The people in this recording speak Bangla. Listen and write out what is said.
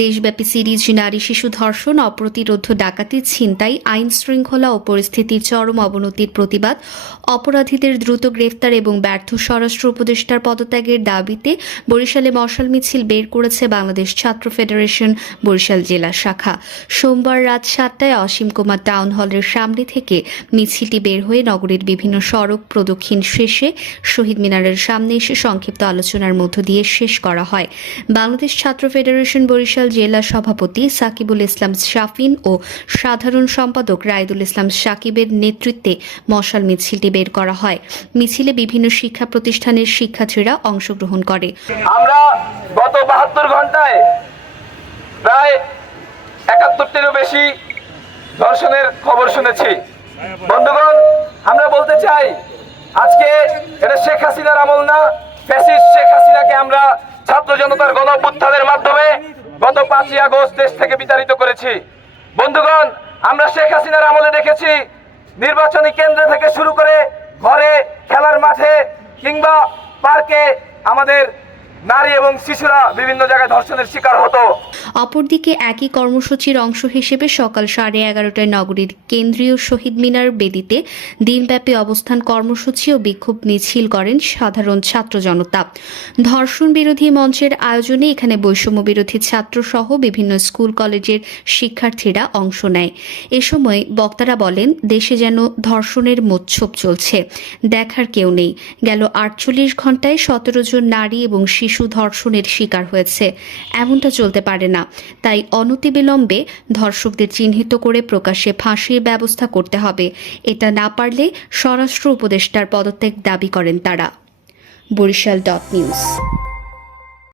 দেশব্যাপী সিরিজ নারী শিশু ধর্ষণ, অপ্রতিরোধ্য ডাকাতি, ছিনতাই, আইন শৃঙ্খলা ও পরিস্থিতির চরম অবনতির প্রতিবাদ, অপরাধীদের দ্রুত গ্রেফতার এবং ব্যর্থ স্বরাষ্ট্র উপদেষ্টার পদত্যাগের দাবিতে বরিশালে মশাল মিছিল বের করেছে বাংলাদেশ ছাত্র ফেডারেশন বরিশাল জেলা শাখা। সোমবার রাত 7টায় অসীম কুমার টাউন হলের সামনে থেকে মিছিলটি বের হয়ে নগরীর বিভিন্ন সড়ক প্রদক্ষিণ শেষে শহীদ মিনারের সামনে এসে সংক্ষিপ্ত আলোচনার মধ্য দিয়ে শেষ করা হয়। বাংলাদেশ ছাত্র ফেডারেশন বরিশাল জেলা সভাপতি সাকিবুল ইসলাম শাফিন ও সাধারণ সম্পাদক রায়দুল ইসলাম সাকিবের নেতৃত্বে মশাল মিছিলটি বের করা হয়। মিছিলে বিভিন্ন শিক্ষা প্রতিষ্ঠানের শিক্ষার্থীরা অংশগ্রহণ করে। আমরা গত 72 ঘন্টায় প্রায় 71টিরও বেশি ধর্ষণের খবর শুনেছি। বন্ধুগণ, আমরা বলতে চাই আজকে এটা শেখ হাসিনার আমল না, ফ্যাসিস্ট শেখ হাসিনাকে আমরা ছাত্র জনতার গণ অভ্যুত্থানের মাধ্যমে গত 5ই আগস্ট দেশ থেকে বিতাড়িত করেছি। বন্ধুগণ, আমরা শেখ হাসিনার আমলে দেখেছি নির্বাচনী কেন্দ্র থেকে শুরু করে ঘরে, খেলার মাঠে কিংবা পার্কে আমাদের নারী এবং শিশুরা বিভিন্ন জায়গায় ধর্ষণের শিকার হতো। অপরদিকে একই কর্মসূচির অংশ হিসেবে সকাল 11:30টায় নগরীর কেন্দ্রীয় শহীদ মিনার বেদিতে দিনব্যাপী অবস্থান কর্মসূচি ও বিক্ষোভ মিছিল করেন সাধারণ ছাত্র জনতা। ধর্ষণ বিরোধী মঞ্চের আয়োজনে এখানে বৈষম্য বিরোধী ছাত্র সহ বিভিন্ন স্কুল কলেজের শিক্ষার্থীরা অংশ নেয়। এ সময় বক্তারা বলেন, দেশে যেন ধর্ষণের মোচ্ছব চলছে, দেখার কেউ নেই। গেল 48 ঘন্টায় 17 জন নারী এবং শিশু ধর্ষণের শিকার হয়েছে। এমনটা চলতে পারে না, তাই অনতিবিলম্বে ধর্ষকদের চিহ্নিত করে প্রকাশ্যে ফাঁসির ব্যবস্থা করতে হবে। এটা না পারলে স্বরাষ্ট্র উপদেষ্টার পদত্যাগ দাবি করেন তারা। বরিশাল.নিউজ।